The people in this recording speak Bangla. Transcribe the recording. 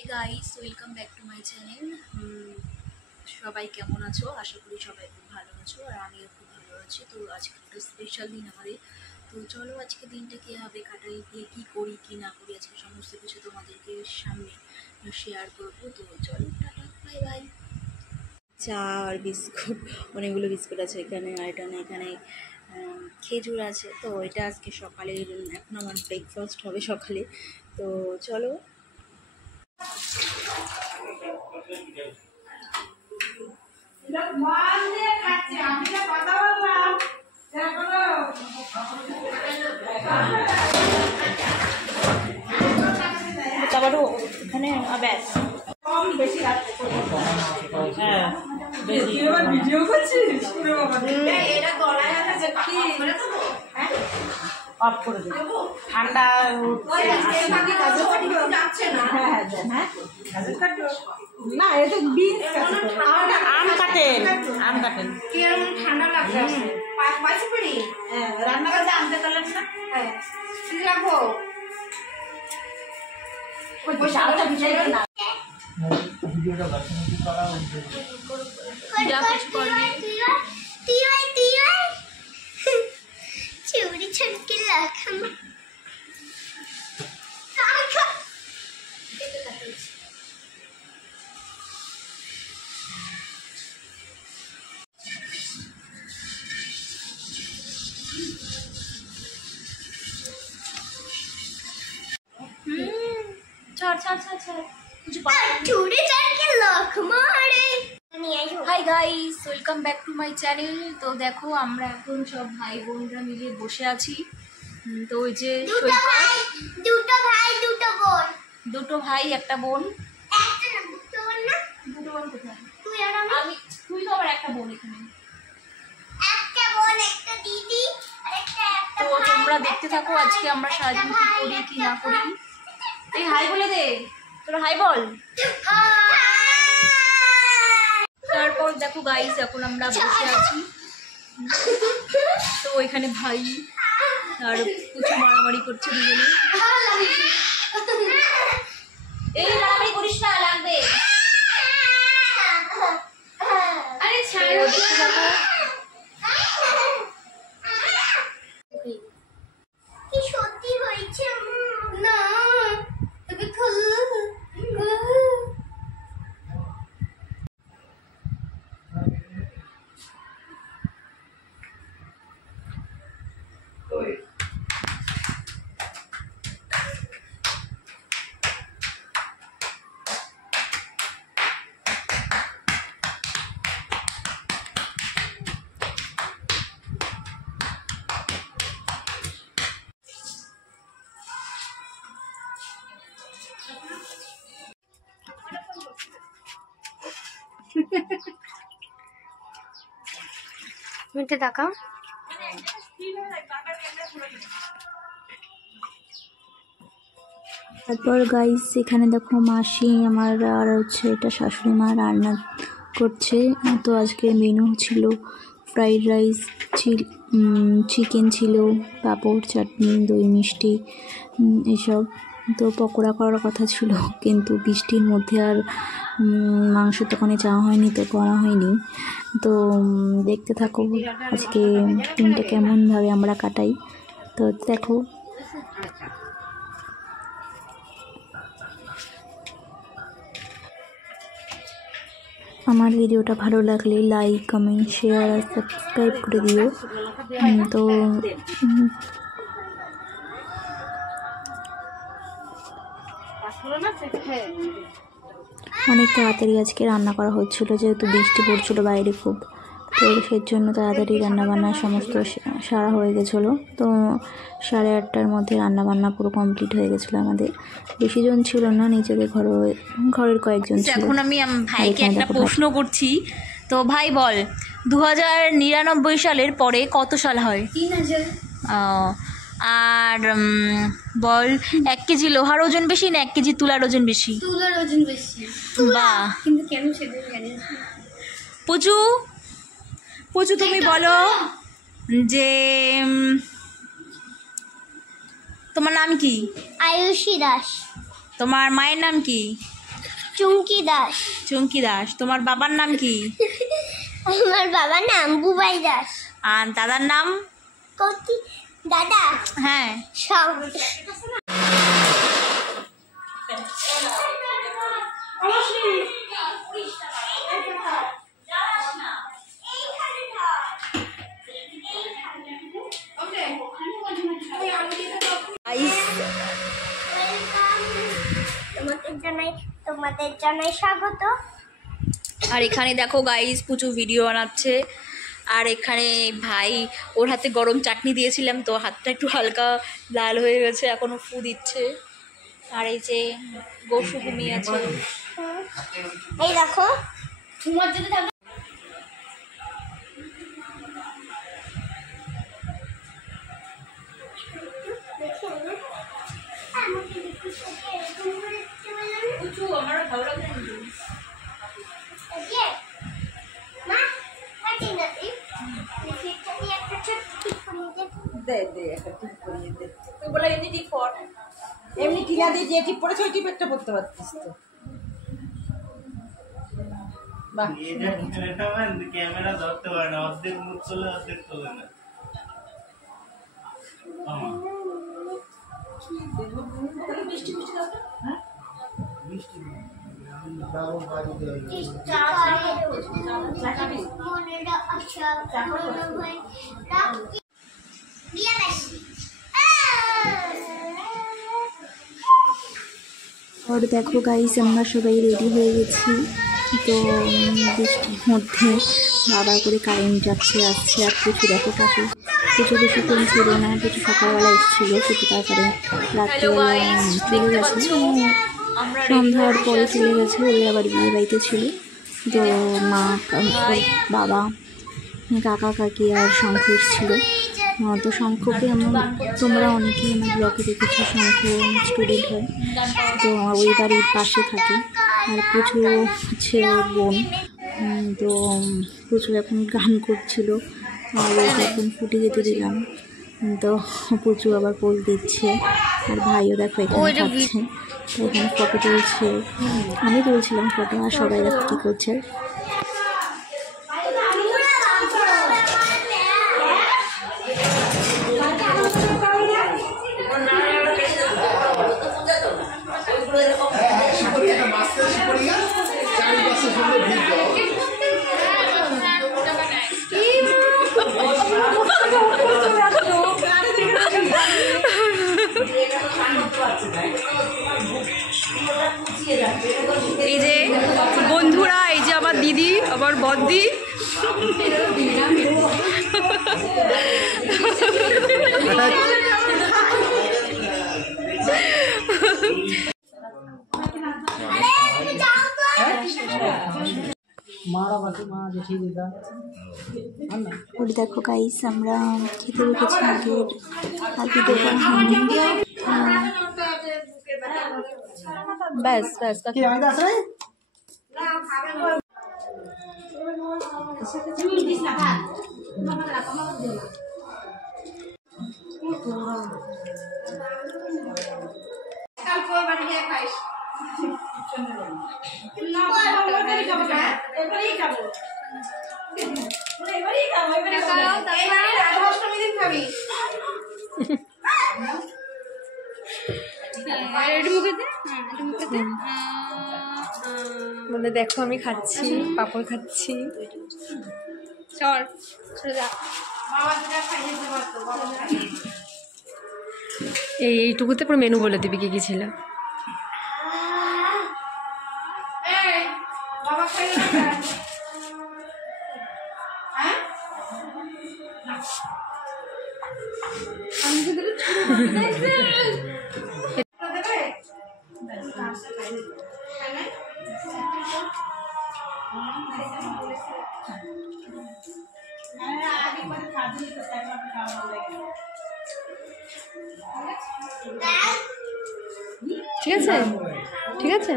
Hey guys, welcome back to my channel. সবাই কেমন আছো? আশা করি সবাই খুব ভালো আছো আর আমিও খুব ভালো আছি। তো আজকে একটা স্পেশাল দিন আমাদের। তো চলো আজকে দিনটা কীভাবে কাটাই, কী করি কী না করি আজকে সমস্ত কিছু তোমাদেরকে সামনে শেয়ার করবো। তো চলো টাটা, বাই বাই। চা আর বিস্কুট, অনেকগুলো বিস্কুট আছে এখানে, আর এখানে খেজুর আছে। তো এটা আজকে সকালে, এখন আমার ব্রেকফাস্ট হবে সকালে। তো চলো। তারপরও এখানে ব্যাস ভিডিও করছিস অফ করে দেবো, ঠান্ডা না। এটা আম কাটেন, আম কাটেন ঠান্ডা লাগবে। রান্না করতে আনতে পারলেন না, রাখো चूड़ी छटके लाखम hi guys, welcome back to my channel. তো দেখো আমরা এখন সব ভাই বোনরা মিলে বসে আছি। তো ওই যে দুটো ভাই একটা বোন। দুটো বোন কোথায়? আমি, তুই তো আবার একটা বোন এখানে। তো তোমরা দেখতে থাকো আজকে আমরা সারাদিন কি করি কি না করি। এই হাই বলে দে, তোরা হাই বল। তারপর দেখো গাইস, এখন আমরা বসে আছি। তো এখানে ভাই আর কিছু মারামারি করছে দুজনে। এই মারামারি করিস না, লাগবে। আরে ছাড়ো, দেখতে থাকো। কি সত্যি হয়েছে না, তবে মিটে টাকা তারপর গাইস এখানে দেখো মাসি আমার আর হচ্ছে এটা শাশুড়ি মা রান্না করছে। তো আজকে মেনু ছিল ফ্রাইড রাইস, চিকেন ছিল, পাঁপড়, চাটনি, দই মিষ্টি এসব। তো পকোড়া করার কথা ছিল, কিন্তু বৃষ্টির মধ্যে আর মাংসের দোকানে যাওয়া হয়নি, তো করা হয়নি। তো দেখতে থাকো আজকে দিনটা কেমনভাবে আমরা কাটাই। তো দেখো। আমার ভিডিওটা ভালো লাগলে লাইক, কমেন্ট, শেয়ার আর সাবস্ক্রাইব করে দিও। তো অনেক তাড়াতাড়ি আজকে রান্না করা হচ্ছিল, যেহেতু বৃষ্টি পড়ছিল বাইরে খুব। তো সেই জন্য তাড়াতাড়ি রান্নাবান্না সমস্ত সারা হয়ে গেছিলো। তো 8:30টার মধ্যে রান্নাবান্না পুরো কমপ্লিট হয়ে গেছিলো আমাদের। বেশি জন ছিল না, নিজেদের ঘরের কয়েকজন ছিল। এখন আমি ভাইকে একটা প্রশ্ন করছি। তো ভাই বল, 2099 সালের পরে কত সাল হয়? 3000। আর বল, 1 কেজি লোহার ওজন বেশি না 1 কেজি তুলার ওজন বেশি? তুলার ওজন বেশি। বাহ, কিন্তু কেন সেটা জানি না। পুচু তুমি বলো যে তোমার নাম কি? আয়ুষী দাস। তোমার মায়ের নাম কি? চুমকি দাস। চুমকি দাস। তোমার বাবার নাম কি? আমার বাবার নাম বুবাই দাস। আর দাদার নাম? কতি দাদা? হ্যাঁ। সব। তোমাদের জানাই স্বাগত। আর এখানে দেখো গাইস পুচু ভিডিও বানাচ্ছে। আর এখানে ভাই ওর হাতে গরম চাটনি দিয়েছিলাম তো হাতটা একটু হালকা লাল হয়ে গেছে, এখনো ফু দিচ্ছে। আর এই যে গৌসু ঘুমিয়ে আছে। এই দেখো তোমার যদি এমনি কিনা দিয়ে যে টিপ পড়েছে ওই টিপেরটা পড়তে পারতিস তো। ক্যামেরা ধরতে পারে না, অর্ধেক মুখ তোলে অর্ধেক তোলে না। আর দেখো গাইস আমরা সবাই রেডি হয়ে গেছি। তো বৃষ্টির মধ্যে বাবা করে কারেন্ট যাচ্ছে আসছে। আর কিছু দেখো কাছে কিছু বেশিক্ষণ ছিল না, কিছু সকালবেলা এসেছিলো, কিছু তারপরে রাত্রিবেলা চলে গেছে, সন্ধ্যার পরে চলে গেছে। ওদের আবার বিয়ে বাড়িতে ছিল। তো মা, বাবা, কাকা কাকি আর শঙ্খ এসেছিলো। তো শঙ্খকে তোমরা অনেকেই আমার ব্লগে দেখেছো, শঙ্খ অনেক স্টুডেন্ট হয়। তো ওই বাড়ির পাশে থাকে। আর প্রচুর হচ্ছে ওর বোন। তো প্রচুর এখন গান করছিল। আর এখন ফুটে যেতে দিলাম। তো প্রচুর আবার পোজ দিচ্ছে। আর ভাইও দেখো এখানে খাচ্ছে। তো এখানে ফটো তুলছে, আমি তুলছিলাম ফটো। আর সবাই দেখো কী করছে। এই যে বন্ধুরা, এই যে আমার দিদি, আমার বদ্দি। ওটা দেখো গাইস আমরা খেতে রেখেছি আগের, আর ভিডিও করা হয়নি। ব্যাস ব্যাস মানে দেখো আমি খাচ্ছি, পাপড় খাচ্ছি। চল এইটুকুতে পুরো মেনু বলে দিবি কি কি ছিল। ঠিক আছে, ঠিক আছে।